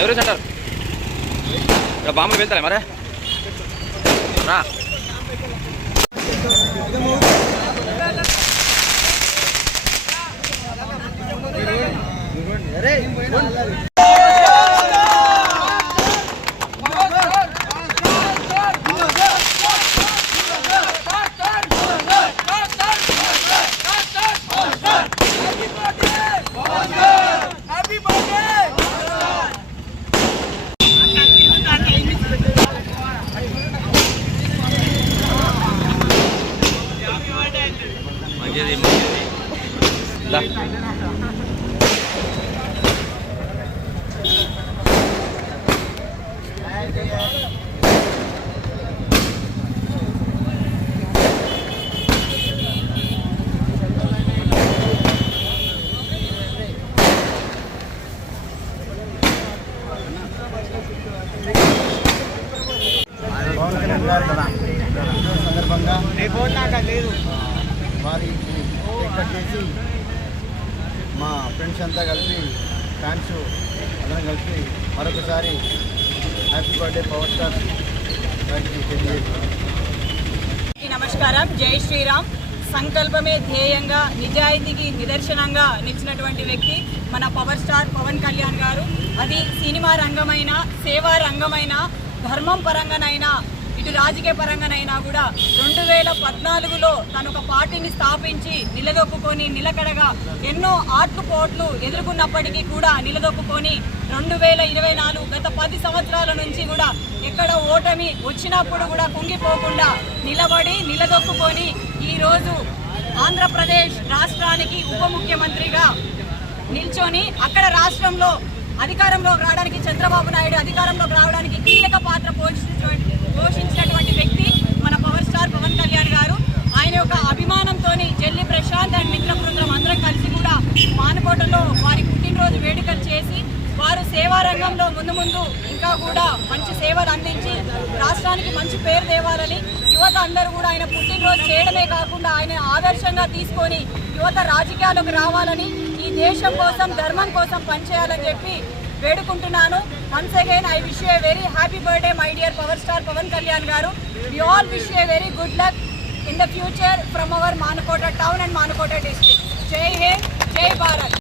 ఎవరు సెంటర్ బాంబులు వెళ్తారా మరే రా సందర్భంగా వారి ఇక్కడ చేసి మా ఫ్రెండ్స్ అంతా కలిసి ఫ్యాన్స్ అందరం కలిసి మరొకసారి హ్యాపీ బర్త్డే పవర్ స్టార్ గారికి తెలియజేస్తున్నాం. నమస్కారం. జై శ్రీరామ్. సంకల్పమే ధ్యేయంగా నిజాయితీకి నిదర్శనంగా నిలిచినటువంటి వ్యక్తి మన పవర్ స్టార్ పవన్ కళ్యాణ్ గారు. అది సినిమా రంగమైన, సేవా రంగమైన, ధర్మం పరంగానైనా, ఇటు రాజకీయ పరంగానైనా కూడా 2014లో తను ఒక పార్టీని స్థాపించి నిలదొక్కుని నిలకడగా ఎన్నో ఆటుపోట్లు ఎదుర్కొన్నప్పటికీ కూడా నిలదొక్కుని 2024 గత 10 సంవత్సరాల నుంచి కూడా ఎక్కడ ఓటమి వచ్చినప్పుడు కూడా కుంగిపోకుండా నిలబడి నిలదొక్కుని ఈరోజు ఆంధ్రప్రదేశ్ రాష్ట్రానికి ఉప ముఖ్యమంత్రిగా నిల్చొని అక్కడ రాష్ట్రంలో అధికారంలోకి రావడానికి, చంద్రబాబు నాయుడు అధికారంలోకి రావడానికి కీలక పాత్ర పోషించినటువంటి వ్యక్తి మన పవర్ స్టార్ పవన్ కళ్యాణ్ గారు. ఆయన యొక్క అభిమానంతో జల్లి ప్రశాంత్ అండ్ మిత్ర బృందం అందరం కలిసి కూడా మానుకోటలో వారి పుట్టినరోజు వేడుకలు చేసి వారు సేవా రంగంలో ముందు ఇంకా కూడా మంచి సేవలు అందించి రాష్ట్రానికి మంచి పేరు తేవాలని, యువత అందరూ కూడా ఆయన పుట్టినరోజు చేయడమే కాకుండా ఆయన ఆదర్శంగా తీసుకొని యువత రాజకీయాలకు రావాలని, ఈ దేశం కోసం ధర్మం కోసం పనిచేయాలని చెప్పి వేడుకుంటున్నాను. Once again I wish you a very happy birthday my dear power star Pavan Kalyan garu. We all wish you a very good luck in the future from our Manakota town and Manakota district. Jai Hind, Jai Bharat.